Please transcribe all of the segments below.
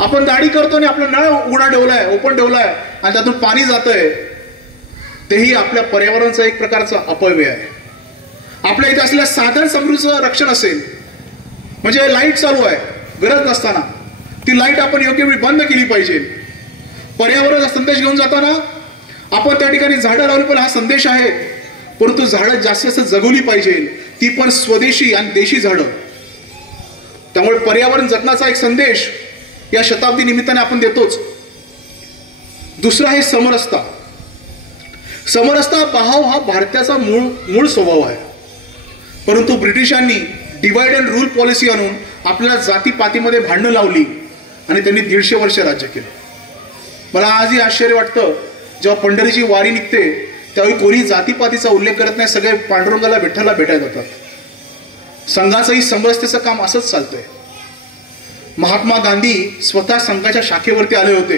आपण दाढी करतो आणि आपला नळ उघडा ठेवलाय, ओपन ठेवलाय आणि त्यातून पाणी जातंय, तेही आपल्या पर्यावरणाचा एक प्रकारचा अपव्यय आहे. आपल्या इथे असलेल्या साधन समृद्धीचं रक्षण असेल, म्हणजे लाईट चालू आहे गरज नसताना, ती लाईट आपण योग्य वेळी बंद केली पाहिजे. पर्यावरणाचा संदेश घेऊन जाताना आपण त्या ठिकाणी झाडं लावली पण हा संदेश आहे, परंतु झाडं जास्तीत जास्त जगवली पाहिजे, ती पण स्वदेशी आणि देशी झाडं. त्यामुळे पर्यावरण जतनाचा एक संदेश या शताब्दी निमित्ताने आपण देतोच. दुसरा आहे समरसता. समरसता भाव हा भारताचा मूळ स्वभाव आहे, परंतु ब्रिटिशांनी डिवाइड अँड रूल पॉलिसी आणून आपल्याला जातीपातीमध्ये भांडणं लावली आणि त्यांनी 150 वर्ष राज्य केलं. मला आजही आश्चर्य वाटतं, जेव्हा पंढरीची वारी निघते त्यावेळी कोणी जातीपातीचा उल्लेख करत नाही, सगळे पांडुरंगाला विठ्ठलला भेटायला जातात. संघाचंही समरसतेचं काम असंच चालतंय. महात्मा गांधी स्वतः संघाच्या शाखेवरती आले होते,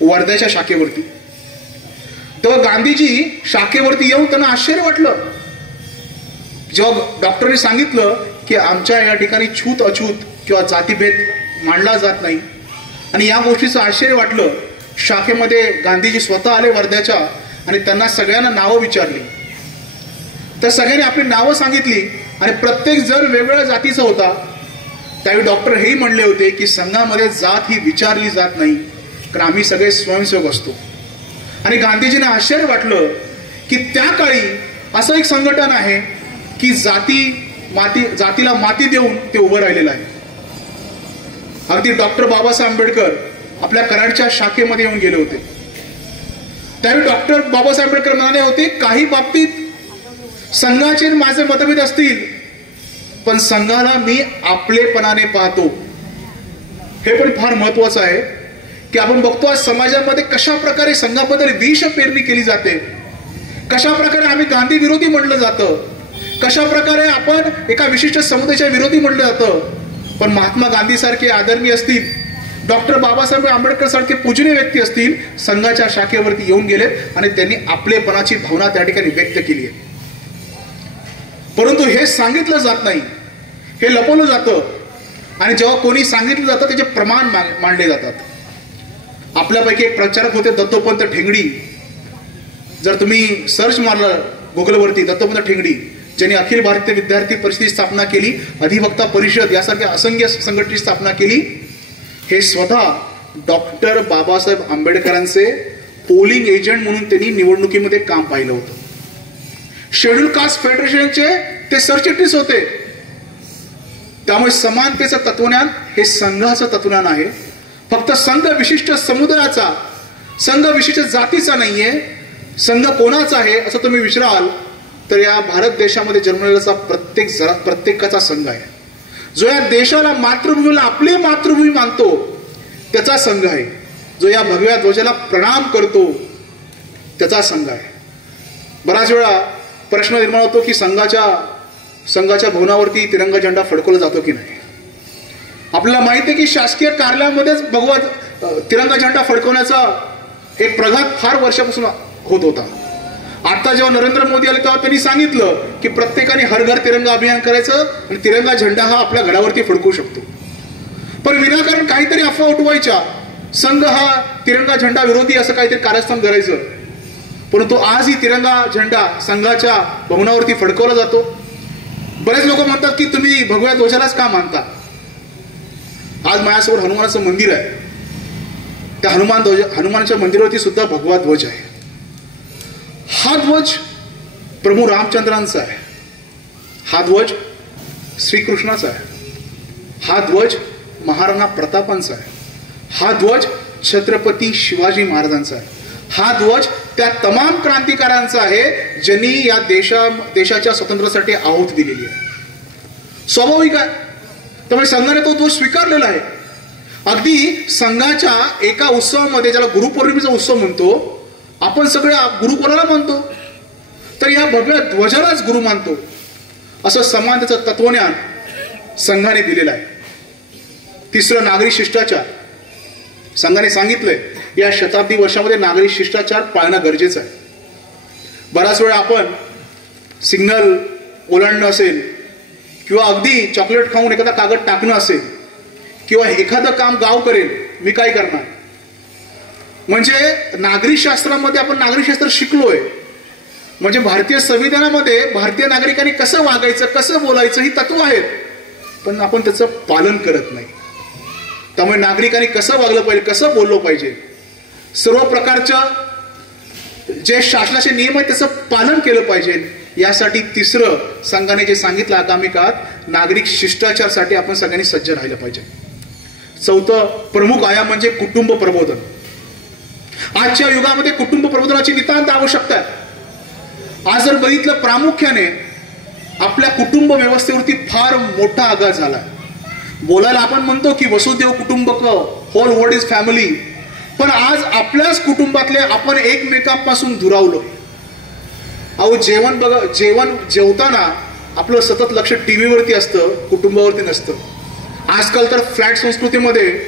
वर्ध्याच्या शाखेवरती. तेव्हा गांधीजी शाखेवरती येऊन त्यांना आश्चर्य वाटलं. जेव्हा डॉक्टरने सांगितलं की आमच्या या ठिकाणी छूत अछूत किंवा जातीभेद मांडला जात नाही, आणि या गोष्टीचं आश्चर्य वाटलं, शाखेमध्ये गांधीजी स्वतः आले वर्ध्याच्या आणि त्यांना सगळ्यांना नावं विचारली. तर सगळ्यांनी आपली नावं सांगितली आणि प्रत्येक जण वेगवेगळ्या जातीचा होता. त्यावेळी डॉक्टर हेही म्हणले होते की संघामध्ये जात ही विचारली जात नाही, कारण आम्ही सगळे स्वयंसेवक असतो. आणि गांधीजींना आश्चर्य वाटलं की त्या काळी असं एक संघटन आहे की जातीला माती देऊन ते उभं राहिलेलं आहे. अगदी डॉक्टर बाबासाहेब आंबेडकर आपल्या कराडच्या शाखेमध्ये येऊन गेले होते. त्यावेळी डॉक्टर बाबासाहेब आंबेडकर म्हणाले होते, काही बाबतीत संघाचे माझे मतभेद असतील, पण संघाला मी आपलेपणाने पाहतो. हे पण फार महत्वाचं आहे की आपण बघतो आज समाजामध्ये कशा प्रकारे संघाबद्दल विष पेरणी केली जाते, कशा प्रकारे आम्ही गांधी विरोधी म्हटलं जातं, कशा प्रकारे आपण एका विशिष्ट समुदायाच्या विरोधी म्हटलं जातं. पण महात्मा गांधी सारखे आदरणीय असतील, डॉक्टर बाबासाहेब आंबेडकर सारखे पूजनीय व्यक्ती असतील, संघाच्या शाखेवरती येऊन गेलेत आणि त्यांनी आपलेपणाची भावना त्या ठिकाणी व्यक्त केली आहे. परंतु हे सांगितलं जात नाही, हे लपवलं जातं, आणि जेव्हा कोणी सांगितलं जातं त्याचे प्रमाण मांडले जातात. आपल्यापैकी एक प्रचारक होते दत्तोपंत ठेंगडी. जर तुम्ही सर्च मारलं गुगलवरती दत्तोपंत ठेंगडी, ज्यांनी अखिल भारतीय विद्यार्थी परिषदेची स्थापना केली, अधिवक्ता परिषद यासारख्या असंख्य संघटनेची स्थापना केली, हे स्वतः डॉक्टर बाबासाहेब आंबेडकरांचे पोलिंग एजंट म्हणून त्यांनी निवडणुकीमध्ये काम पाहिलं होतं. शेड्यूल कास्ट फेडरेशनचे ते सरचिटणीस होते. त्यामुळे समानतेचं तत्वज्ञान हे संघाचं तत्वज्ञान आहे. फक्त संघ विशिष्ट समुदायाचा, संघ विशिष्ट जातीचा नाहीये. संघ कोणाचा आहे असं तुम्ही विचाराल तर या भारत देशामध्ये जन्मलेला प्रत्येकाचा संघ आहे. जो या देशाला मातृभूमीला आपली मातृभूमी मानतो त्याचा संघ आहे. जो या भगव्या ध्वजाला प्रणाम करतो त्याचा संघ आहे. बराच वेळा प्रश्न निर्माण होतो की संघाच्या भवनावरती तिरंगा झेंडा फडकवला जातो की नाही. आपल्याला माहिती आहे की शासकीय कार्यालयामध्येच तिरंगा झेंडा फडकवण्याचा एक प्रघात फार वर्षापासून होत होता. आता जेव्हा नरेंद्र मोदी आले तेव्हा त्यांनी सांगितलं की प्रत्येकाने हर घर तिरंगा अभियान करायचं आणि तिरंगा झेंडा हा आपल्या घरावरती फडकवू शकतो. पण विनाकारण काहीतरी अफवा उठवायच्या, संघ हा तिरंगा झेंडा विरोधी असं काहीतरी कारस्थान करायचं. परंतु आजही तिरंगा झेंडा संघाच्या भवनावरती फडकवला जातो. बरेच लोक म्हणतात की तुम्ही भगव्या ध्वजालाच का मानता. आज माझ्यासमोर हनुमानाचं मंदिर आहे, त्या हनुमानाच्या मंदिरावरती सुद्धा भगवा ध्वज आहे. हा ध्वज प्रभू रामचंद्रांचा आहे, हा ध्वज श्रीकृष्णाचा आहे, हा ध्वज महाराणा प्रतापांचा आहे, हा ध्वज छत्रपती शिवाजी महाराजांचा आहे, हा ध्वज त्या तमाम क्रांतिकारांचा आहे ज्यांनी या देशाच्या स्वातंत्र्यासाठी आहुती दिलेली आहे. स्वाभाविक आहे, त्यामुळे संघाने तो ध्वज स्वीकारलेला आहे. अगदी संघाच्या एका उत्सवामध्ये, ज्याला गुरुपौर्णिमेचा उत्सव म्हणतो, आपण सगळे गुरु कोणाला मानतो तर या भगव्या ध्वजालाच गुरु मानतो. असं समानतेचं तत्वज्ञान संघाने दिलेलं आहे. तिसरं नागरी शिष्टाचार. संघाने सांगितलंय या शताब्दी वर्षामध्ये नागरी शिष्टाचार पाळणं गरजेचं आहे. बराच वेळा आपण सिग्नल ओलांडणं असेल किंवा अगदी चॉकलेट खाऊन एखादा कागद टाकणं असेल किंवा एखादं काम गाव करेल, मी काय करणार. म्हणजे नागरी शास्त्रामध्ये आपण नागरिक शास्त्र शिकलोय, म्हणजे भारतीय संविधानामध्ये भारतीय नागरिकांनी कसं वागायचं, कसं बोलायचं ही तत्व आहेत, पण आपण त्याचं पालन करत नाही. त्यामुळे नागरिकांनी कसं वागलं पाहिजे, कसं बोललं पाहिजे, सर्व प्रकारच्या जे शासनाचे नियम आहेत त्याचं पालन केलं पाहिजे. यासाठी तिसरं संघाने जे सांगितलं, आगामी काळात नागरिक शिष्टाचारासाठी आपण सगळ्यांनी सज्ज राहिलं पाहिजे. चौथं प्रमुख आयाम म्हणजे कुटुंब प्रबोधन. आजच्या युगामध्ये कुटुंब प्रबोधनाची नितांत आवश्यकता आहे. आज जर बघितलं, प्रामुख्याने आपल्या कुटुंब व्यवस्थेवरती फार मोठा आघात झाला. बोलायला आपण म्हणतो की वसुदेव कुटुंबक, होल वर्ल्ड इज फॅमिली, पण आज आपल्याच कुटुंबातले आपण एकमेकांपासून दुरावलो. अहो जेवताना आपलं सतत लक्ष टीव्हीवरती असतं, कुटुंबावरती नसतं. आजकाल तर फ्लॅट संस्कृतीमध्ये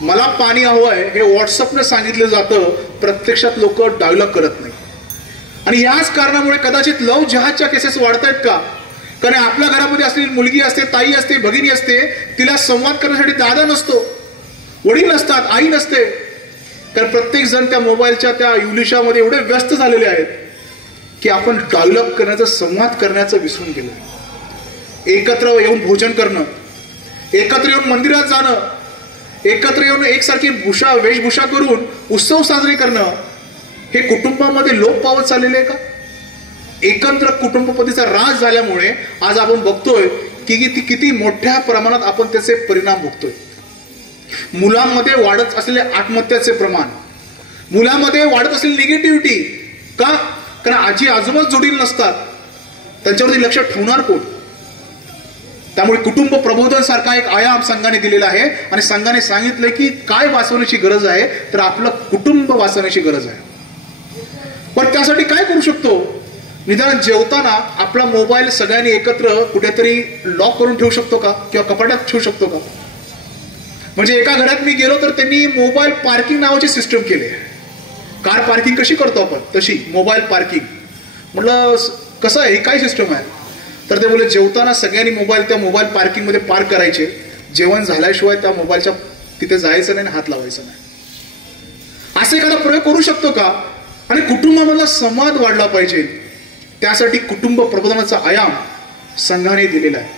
मला पाणी हवं आहे हे व्हॉट्सअपनं सांगितलं जातं, प्रत्यक्षात लोक डायलॉग करत नाही. आणि याच कारणामुळे कदाचित लव्ह जिहादच्या केसेस वाढतायत का? कारण आपल्या घरामध्ये असलेली मुलगी असते, ताई असते, भगिनी असते, तिला संवाद करण्यासाठी दादा नसतो, वडील नसतात, आई नसते. कारण प्रत्येक जण त्या मोबाईलच्या त्या युलिशामध्ये एवढे व्यस्त झालेले आहेत की आपण डायलॉग करण्याचं, संवाद करण्याचं विसरून गेलो. एकत्र येऊन भोजन करणं, एकत्र येऊन मंदिरात जाणं, एकत्र येऊन एकसारखी वेशभूषा करून उत्सव साजरे करणं, हे कुटुंबामध्ये लोप पावत चाललेले आहे का? एकत्र कुटुंब पद्धतीचा ऱ्हास झाल्यामुळे आज आपण बघतोय की किती मोठ्या प्रमाणात आपण त्याचे परिणाम भोगतोय. मुलांमध्ये वाढत असलेले आत्महत्याचे प्रमाण, मुलांमध्ये वाढत असलेली निगेटिव्हिटी का? कारण आजी आजोबाच जोडील नसतात, त्यांच्यावरती लक्ष ठेवणार कोण? त्यामुळे कुटुंब प्रबोधन सारखा एक आयाम संघाने दिलेला आहे. आणि संघाने सांगितलं की काय वाचवण्याची गरज आहे, तर आपलं कुटुंब वाचवण्याची गरज आहे. पण त्यासाठी काय करू शकतो? निदान जेवताना आपला मोबाईल सगळ्यांनी एकत्र कुठेतरी लॉक करून ठेवू शकतो का, किंवा कपाटात ठेवू शकतो का? म्हणजे एका घरात मी गेलो तर त्यांनी मोबाईल पार्किंग नावाची सिस्टम केली. कार पार्किंग कशी करतो आपण तशी मोबाईल पार्किंग. म्हटलं कसं आहे, ही काय सिस्टम आहे? तर ते बोलले जेवताना सगळ्यांनी मोबाईल त्या मोबाईल पार्किंग मध्ये पार्क करायचे, जेवण झाल्याशिवाय त्या मोबाईलच्या तिथे जायचं नाही, हात लावायचा नाही. असे एखादा प्रयोग करू शकतो का? आणि कुटुंबामधला संवाद वाढला पाहिजे, त्यासाठी कुटुंब प्रबोधनाचा आयाम संघाने दिलेला आहे.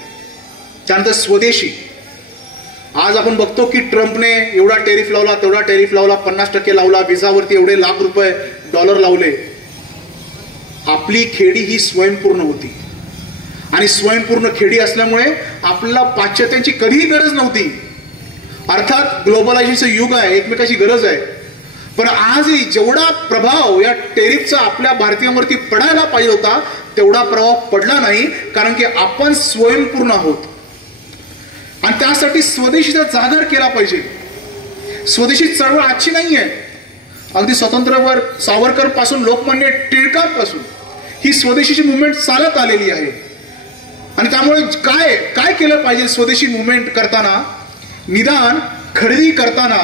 त्यानंतर स्वदेशी. आज आपण बघतो की ट्रम्पने एवढा टेरिफ लावला, तेवढा टेरिफ लावला, 50% लावला, विजावरती एवढे लाख रुपये डॉलर लावले. आपली खेडी ही स्वयंपूर्ण होती, आणि स्वयंपूर्ण खेडी असल्यामुळे आपल्याला पाश्चात्यांची कधीही गरज नव्हती. अर्थात ग्लोबलायझेशनचं युग आहे, एकमेकाची गरज आहे, पण आजही जेवढा प्रभाव या टेरिफचा आपल्या भारतीयांवरती पडायला पाहिजे होता तेवढा प्रभाव पडला नाही, कारण की आपण स्वयंपूर्ण आहोत. आणि त्यासाठी स्वदेशीचा जागर केला पाहिजे. स्वदेशी चळवळ आजची नाही आहे, अगदी स्वातंत्र्यावर सावरकर पासून लोकमान्य टिळकांपासून ही स्वदेशीची मुवमेंट चालत आलेली आहे. आणि त्यामुळे काय काय केलं पाहिजे स्वदेशी मुवमेंट करताना? निदान खरेदी करताना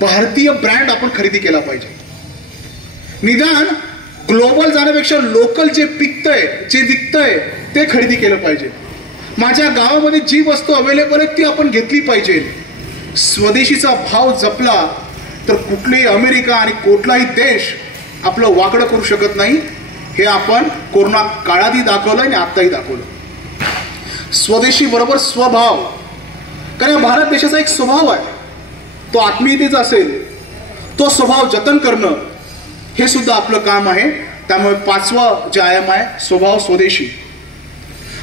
भारतीय ब्रँड आपण खरेदी केला पाहिजे. निदान ग्लोबल जाण्यापेक्षा लोकल जे पिकतंय, जे विकतंय ते खरेदी केलं पाहिजे. माझ्या गावामध्ये जी वस्तू अवेलेबल आहे ती आपण घेतली पाहिजे. स्वदेशीचा भाव जपला तर कुठलेही अमेरिका आणि कुठलाही देश आपलं वाकडं करू शकत नाही. हे आपण कोरोना काळातही दाखवलं आणि आताही दाखवलं. स्वदेशी बरोबर स्वभाव. कारण भारत देशाचा एक स्वभाव आहे, तो आत्मीयतेचा असेल, तो स्वभाव जतन करणं हे सुद्धा आपलं काम आहे. त्यामुळे पाचवा जे आयाम आहे स्वभाव स्वदेशी.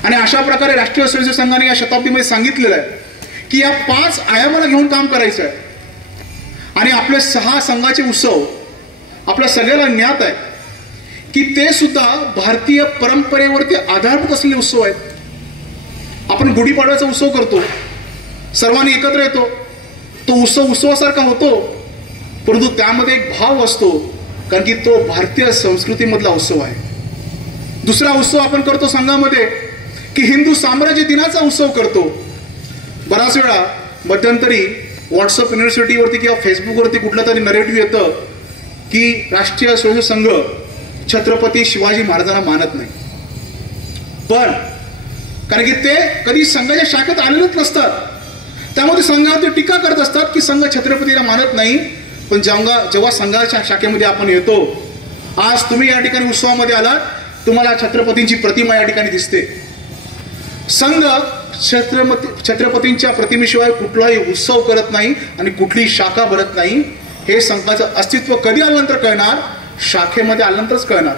आणि अशा प्रकारे राष्ट्रीय स्वयंसेवक संघाने या शताब्दीमध्ये सांगितलेलं आहे की या 5 आयामाला घेऊन काम करायचं आहे. आणि आपले 6 संघाचे उत्सव आपल्या सगळ्याला ज्ञात आहे की ते सुद्धा भारतीय परंपरेवरती आधारभूत असलेले उत्सव आहेत. आपण गुढीपाडव्याचा उत्सव करतो, सर्वांनी एकत्र येतो, तो उत्सव उत्सवासारखा होतो, परंतु त्यामध्ये एक भाव असतो, कारण की तो भारतीय संस्कृतीमधला उत्सव आहे. दुसरा उत्सव आपण करतो संघामध्ये की हिंदू साम्राज्य दिनाचा उत्सव करतो. बराच वेळा मध्यंतरी व्हॉट्सअप युनिव्हर्सिटीवरती किंवा फेसबुकवरती कुठलं तरी नरेटिव्ह येतं की राष्ट्रीय स्वयंसेवक संघ छत्रपती शिवाजी महाराजांना मानत नाही. पण कारण की ते कधी संघाच्या शाखेत आलेलेच नसतात, त्यामध्ये संघावरती टीका करत असतात की संघ छत्रपतीला मानत नाही. पण जेव्हा संघाच्या शाखेमध्ये आपण येतो, आज तुम्ही या ठिकाणी उत्सवामध्ये आलात, तुम्हाला छत्रपतींची प्रतिमा या ठिकाणी दिसते. संघ छत्रपतींच्या प्रतिमेशिवाय कुठलाही उत्सव करत नाही आणि कुठलीही शाखा भरत नाही. हे संघाचं अस्तित्व कधी आल्यानंतर कळणार? शाखेमध्ये आल्यानंतरच कळणार.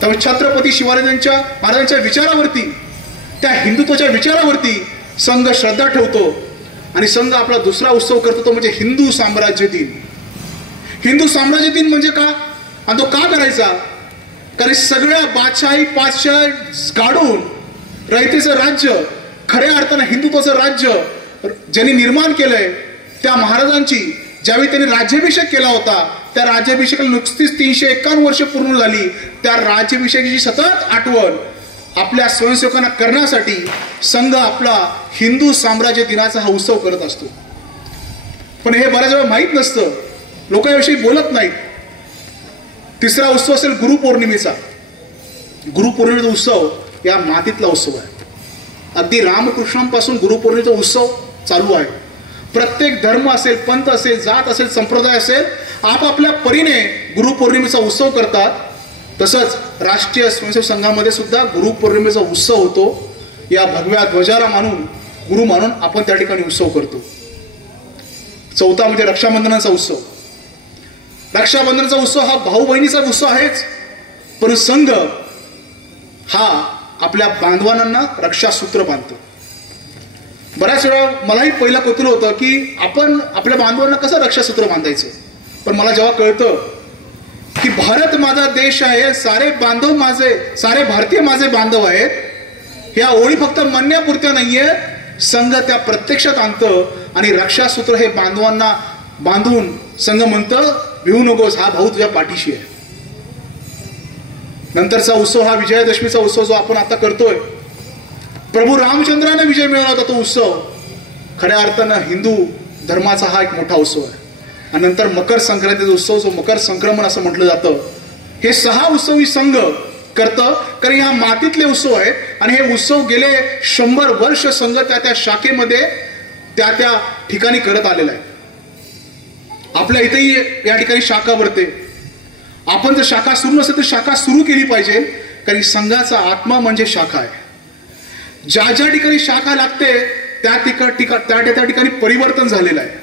त्यामुळे छत्रपती शिवाजी महाराजांच्या विचारावरती, त्या हिंदुत्वाच्या विचारावरती संघ श्रद्धा ठेवतो आणि संघ आपला दुसरा उत्सव करतो, तो म्हणजे हिंदू साम्राज्य दिन. हिंदू साम्राज्य दिन म्हणजे का? आणि तो का करायचा? कारण सगळ्या बादशाही पातशाही गाडून रयतेचं राज्य, खऱ्या अर्थानं हिंदुत्वाचं राज्य ज्यांनी निर्माण केलंय, त्या महाराजांची ज्यावेळी त्यांनी राज्याभिषेक केला होता, त्या राज्याभिषेकाला नुकतीच 351 वर्ष पूर्ण झाली. त्या राज्याभिषेकाची सतत आठवण आपल्या स्वयंसेवकांना करण्यासाठी संघ आपला हिंदू साम्राज्य दिनाचा हा उत्सव करत असतो. पण हे बऱ्याच वेळा माहीत नसतं, लोक याविषयी बोलत नाहीत. तिसरा उत्सव असेल गुरुपौर्णिमेचा. गुरुपौर्णिमेचा उत्सव या मातीतला उत्सव आहे. अगदी रामकृष्णांपासून गुरुपौर्णिमेचा उत्सव चालू आहे. प्रत्येक धर्म असेल, पंथ असेल, जात असेल, संप्रदाय असेल, आपापल्या परीने गुरुपौर्णिमेचा उत्सव करतात. तसंच राष्ट्रीय स्वयंसेवक संघामध्ये सुद्धा गुरुपौर्णिमेचा उत्सव होतो. या भगव्या ध्वजाला मानून, गुरु मानून आपण त्या ठिकाणी उत्सव करतो. चौथा म्हणजे रक्षाबंधनाचा उत्सव. रक्षाबंधनाचा उत्सव हा भाऊ बहिणीचा उत्सव आहेच, पण संघ हा आपल्या बांधवांना रक्षासूत्र बांधतो. बऱ्याच वेळा मलाही पहिला कौतूहल होतं की आपण आपल्या बांधवांना कसं रक्षासूत्र बांधायचं. पण मला जेव्हा कळतं की भारत माझा देश आहे, सारे बांधव माझे, सारे भारतीय माझे बांधव आहेत, ह्या ओळी फक्त म्हणण्यापुरत्या नाहीये, संघ त्या प्रत्यक्षात आणतं आणि रक्षासूत्र हे बांधवांना बांधून संघ म्हणतं, भिवू नकोस, हा भाऊ तुझ्या पाठीशी आहे. नंतरचा उत्सव हा विजयादशमीचा उत्सव जो आपण आता करतोय, प्रभू रामचंद्राने विजय मिळवला होता तो उत्सव. खऱ्या अर्थानं हिंदू धर्माचा हा एक मोठा उत्सव आहे. आणि नंतर मकर संक्रांतीचा उत्सव, जो मकर संक्रमण असं म्हटलं जातं, हे 6 उत्सव ही संघ करतं. कारण ह्या मातीतले उत्सव आहेत आणि हे उत्सव गेले 100 वर्ष संघ त्या शाखेमध्ये त्या ठिकाणी करत आलेला आहे. आपल्या इथेही या ठिकाणी शाखा भरते. आपण जर शाखा सुरू नसेल तर शाखा सुरू केली पाहिजे, कारण संघाचा आत्मा म्हणजे शाखा आहे. ज्या ज्या ठिकाणी शाखा लागते त्या ठिकाणी परिवर्तन झालेलं आहे.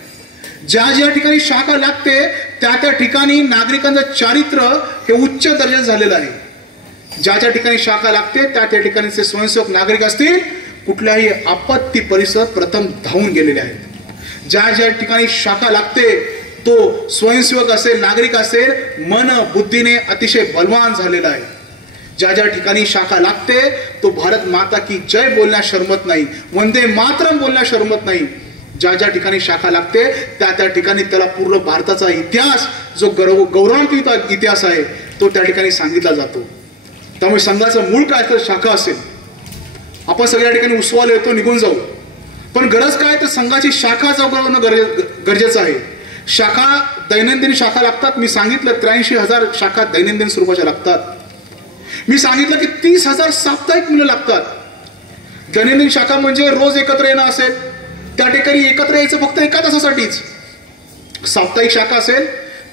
ज्या ठिकाणी शाखा लागते त्या ठिकाणी नागरिकांचं चारित्र्य हे उच्च दर्जाचं झालेलं आहे. ज्या ठिकाणी शाखा लागते त्या ठिकाणीचे स्वयंसेवक नागरिक असतील, कुठल्याही आपत्ती परिसरात प्रथम धावून गेलेले आहेत. ज्या ठिकाणी शाखा लागते तो स्वयंसेवक असेल, नागरिक असेल, मन बुद्धीने अतिशय बलवान झालेला आहे. ज्या ठिकाणी शाखा लागते तो भारत माता की जय बोलण्यास शरमत नाही, वंदे मातरम बोलण्यास शरमत नाही. ज्या ठिकाणी शाखा लागते त्या ठिकाणी त्याला पूर्ण भारताचा इतिहास, जो गौरवान्वित इतिहास आहे, तो त्या ठिकाणी सांगितला जातो. त्यामुळे संघाचं मूळ काय तर शाखा असेल. आपण सगळ्या ठिकाणी उत्सवाला येतो, निघून जाऊ, पण गरज काय तर संघाची शाखा चौकवणं गरजेचं आहे. शाखा दैनंदिन शाखा लागतात. मी सांगितलं 83,000 शाखा दैनंदिन स्वरूपाच्या लागतात. मी सांगितलं की 30,000 साप्ताहिक मुलं लागतात. दैनंदिन शाखा म्हणजे रोज एकत्र येणं असेल, त्या ठिकाणी एकत्र यायचं फक्त एका तासासाठीच. साप्ताहिक शाखा असेल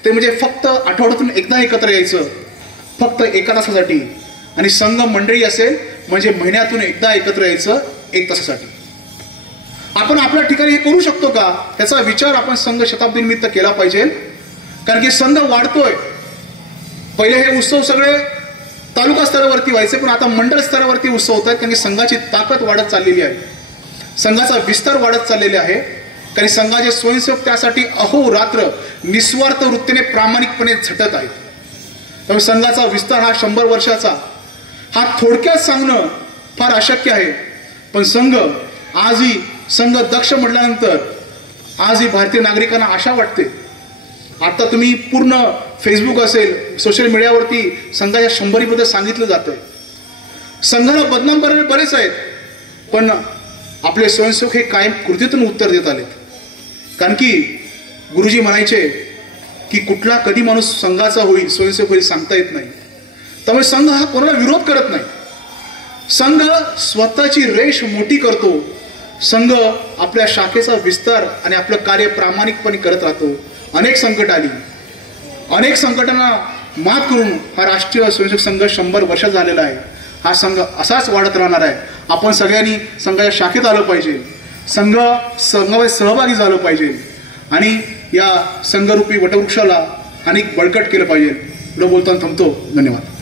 ते म्हणजे फक्त आठवड्यातून एकदा एकत्र यायचं, फक्त एका तासासाठी. आणि संघ मंडळी असेल म्हणजे महिन्यातून एकदा एकत्र यायचं 1 तासासाठी. आपण आपल्या ठिकाणी हे करू शकतो का, याचा विचार आपण संघ शताब्दी निमित्त केला पाहिजे. कारण की संघ वाढतोय. पहिले हे उत्सव सगळे तालुका स्तरावरती व्हायचे, पण आता मंडळ स्तरावरती उत्सव होत आहेत. कारण की संघाची ताकद वाढत चाललेली आहे, संघाचा विस्तार वाढत चाललेला आहे. कारण संघाचे स्वयंसेवक त्यासाठी अहोरात्र निस्वार्थ वृत्तीने प्रामाणिकपणे झटत आहेत. त्यामुळे संघाचा विस्तार हा 100 वर्षाचा, हा थोडक्यात सांगणं फार अशक्य आहे. पण आजही संघ दक्ष म्हटल्यानंतर आजही भारतीय नागरिकांना आशा वाटते. आता तुम्ही पूर्ण फेसबुक असेल, सोशल मीडियावरती संघाच्या 100मध्ये सांगितलं जातंय. संघाला बदनाम करणारे बरेच आहेत, पण आपले स्वयंसेवक हे कायम कृतीतून उत्तर देत आलेत. कारण की गुरुजी म्हणायचे की कुठला कधी माणूस संघाचा होईल, स्वयंसेवक होईल सांगता येत नाही. त्यामुळे संघ हा कोणाला विरोध करत नाही. संघ स्वतःची रेष मोठी करतो संघ आपल्या शाखेचा विस्तार आणि आपलं कार्य प्रामाणिकपणे करत राहतो. अनेक संकट आली, अनेक संकटांना मात करून हा राष्ट्रीय स्वयंसेवक संघ 100 वर्ष झालेला आहे. हा संघ असाच वाढत राहणार आहे. आपण सगळ्यांनी संघाच्या शाखेत आलं पाहिजे, संघामध्ये सहभागी झालं पाहिजे आणि या संघरूपी वटवृक्षाला अनेक बळकट केलं पाहिजे. बोलताना थांबतो. धन्यवाद.